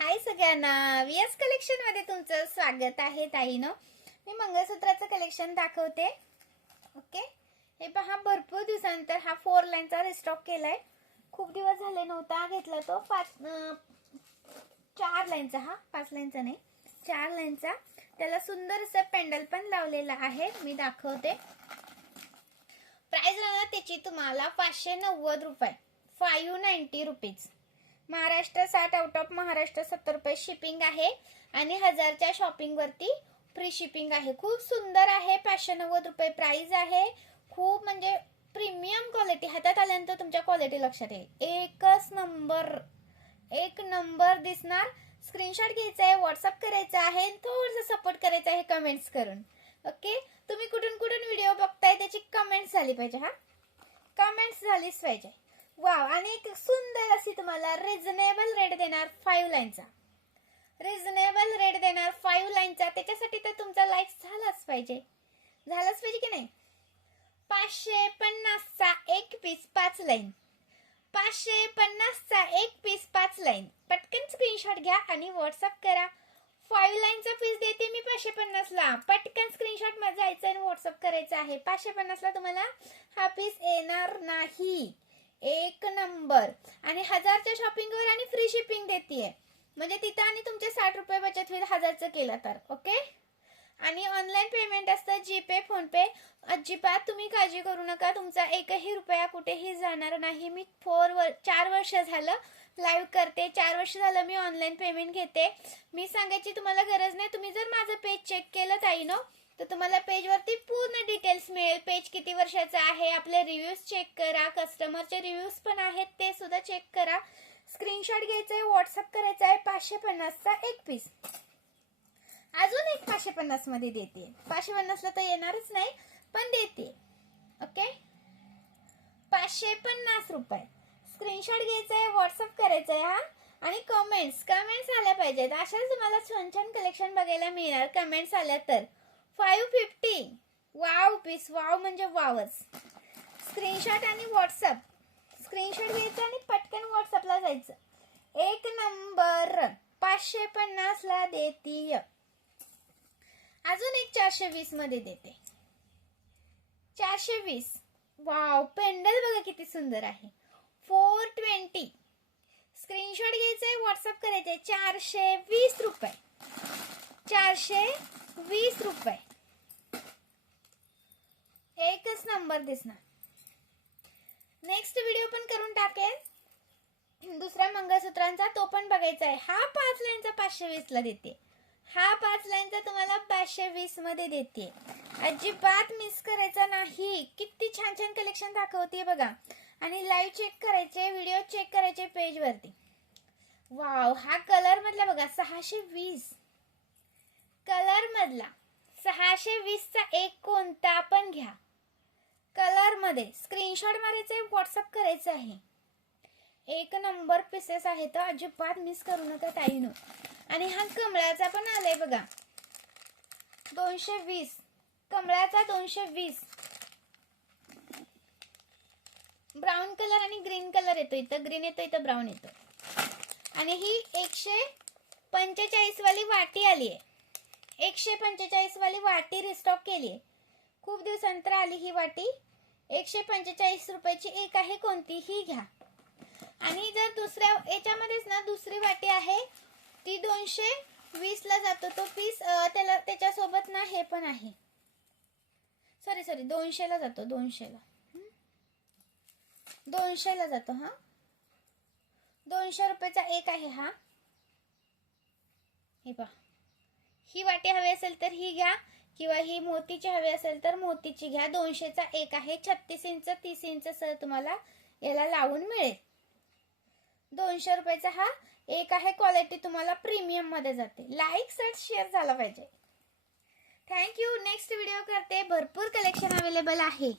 हाय सगळ्यांना, VS collection मध्ये तुमचं स्वागत आहे ताईनो. मी मंगळसूत्राचं कलेक्शन दाखवते. ओके, हे पहा, भरपूर दिवसानंतर हा 4 लाईनचा रिस्टॉक केलाय. खूप दिवस झाले नव्हता घेतला तो. 4 लाईनचा, हा 5 लाईनचा नाही, 4 लाईनचा. त्याला सुंदर असं पेंडल पण लावलेला आहे. मी दाखवते. प्राइस राहणार त्याची तुम्हाला 590 रुपये, 590 rupees. Maharashtra 60, out of Maharashtra 70 रुपये शिपिंग आहे आणि 1000च्या शॉपिंग वरती फ्री शिपिंग आहे. खूप सुंदर आहे. 590 रुपये प्राइस आहे. खूप म्हणजे प्रीमियम क्वालिटी. हातात आल्यानंतर तुमच्या क्वालिटी लक्षात येईल. एकच नंबर, एक नंबर दिसणार. स्क्रीनशॉट घ्यायचा आहे, व्हॉट्सअप करायचा आहे, थोडंसं सपोर्ट करायचं आहे कमेंट्स करून. ओके, तुम्ही कुठून कुठून व्हिडिओ बघताय त्याची कमेंट्स झाली पाहिजे. हा, कमेंट्स झालीच पाहिजे. वाव, आणि एक सुंदर अशी तुम्हाला रिझनेबल रेट देणार 5 लाईनचा. रिझनेबल रेट देणार 5 लाईनचा. त्याच्यासाठी तर तुमचा लाईक झालाच पाहिजे. झालाच पाहिजे की नाही. 550चा एक पीस 5 लाईन. 550चा एक पीस 5 लाईन. पटकन स्क्रीनशॉट घ्या आणि व्हॉट्सअप करा. 5 लाईनचा पीस देते मी 550ला. पटकन स्क्रीनशॉट मध्ये जायचं आणि व्हॉट्सअप करायचं आहे. 550ला तुम्हाला हा पीस येणार नाही. एक नंबर. आणि 1000च्या शॉपिंगवर आणि फ्री शिपिंग देते. म्हणजे तिथं आणि तुमचे 60 रुपये बचत होईल 1000चं केलं तर. ओके, आणि ऑनलाईन पेमेंट असतं, जीपे, फोन पे. अजिबात तुम्ही काळजी करू नका. तुमचा एकही रुपया कुठेही जाणार नाही. मी 4 वर्ष झालं लाईव्ह करते. 4 वर्ष झालं मी ऑनलाईन पेमेंट घेते. मी सांगायची तुम्हाला गरज नाही. तुम्ही जर माझं पेज चेक केलं ताईनो, तर तुम्हाला पेजवरती पूर्ण डिटेल्स मिळेल. पेज किती वर्षाचं आहे, आपले रिव्ह्यूज चेक करा, कस्टमरचे रिव्ह्यूज पण आहेत ते सुद्धा चेक करा. स्क्रीनशॉट घ्यायचा आहे, व्हॉट्सअप करायचा आहे. 550चा एक पीस. अजून एक 550 मध्ये देते. 550ला तर येणारच नाही, पण देते. ओके, 550 रुपये. स्क्रीनशॉट घ्यायचा आहे, व्हॉट्सअप करायचा आहे. हा, आणि कमेंट्स आल्या पाहिजेत. अशाच तुम्हाला छान छान कलेक्शन बघायला मिळणार. कमेंट्स आल्या तर 550. वाव पीस, वाव म्हणजे वावच. स्क्रीनशॉट आणि व्हॉट्सअप. स्क्रीनशॉट घ्यायचा आणि पटकन व्हॉट्सअपला जायचं. एक नंबर. 550ला देतीय. अजून एक 420 मध्ये देते. 420. वाव, पेंडल बघा किती सुंदर आहे. 420. स्क्रीनशॉट घ्यायचंय, व्हॉट्सअप करायचंय. 420 रुपये. 420 रुपये. एकच नंबर दिसणार. नेक्स्ट व्हिडिओ पण करून टाकेल दुसऱ्या मंगळसूत्रांचा, तो पण बघायचा आहे. हा 5 लाईनचा 520ला देते. हा 5 लाईनचा तुम्हाला 520 मध्ये देते. अजिबात मिस करायचा नाही. किती छान छान कलेक्शन दाखवते बघा. आणि लाईव्ह चेक करायचे, व्हिडिओ चेक करायचे पेज वरती. वाव, हा कलर मधला बघा 620. कलर मधला 620चा एक कोणता पण घ्या. कलर मध्ये स्क्रीनशॉट मारायचा, व्हॉट्सअप करायचं आहे. एक नंबर पीसेस आहेत. अजिबात मिस करू नका ताईनो. आणि हा कमळाचा पण आलाय बघा, 220. कमळाचा 220. ब्राऊन कलर आणि ग्रीन कलर येतो. इथं ग्रीन येतो, इथं ब्राऊन येतो. आणि ही 145 वाली वाटी आली आहे. 145 वाली वाटी रिस्टॉक केली आहे. खूप दिवसानंतर आली ही वाटी. 145 रुपयाची एक आहे, कोणतीही घ्या. आणि जर दुसऱ्या याच्यामध्येच ना दुसरी वाटी आहे, ती 220 ला जातो तो पीस. त्याला त्याच्यासोबत ना हे पण आहे. सॉरी 200 ला जातो. 200 ला जातो. हा, 200 रुपयाचा एक आहे हा. हे पहा, ही वाटी हवी असेल तर ही घ्या, किंवा ही मोतीची हवी असेल तर मोतीची घ्या. 200चा एक आहे. 36 इंच 30 इंच सह तुम्हाला याला लावून मिळेल. 200 रुपयाचा हा एक आहे. क्वालिटी तुम्हाला प्रीमियम मध्ये जाते. लाईक, शेअर झाला पाहिजे. थँक्यू. नेक्स्ट व्हिडिओ करते. भरपूर कलेक्शन अवेलेबल आहे.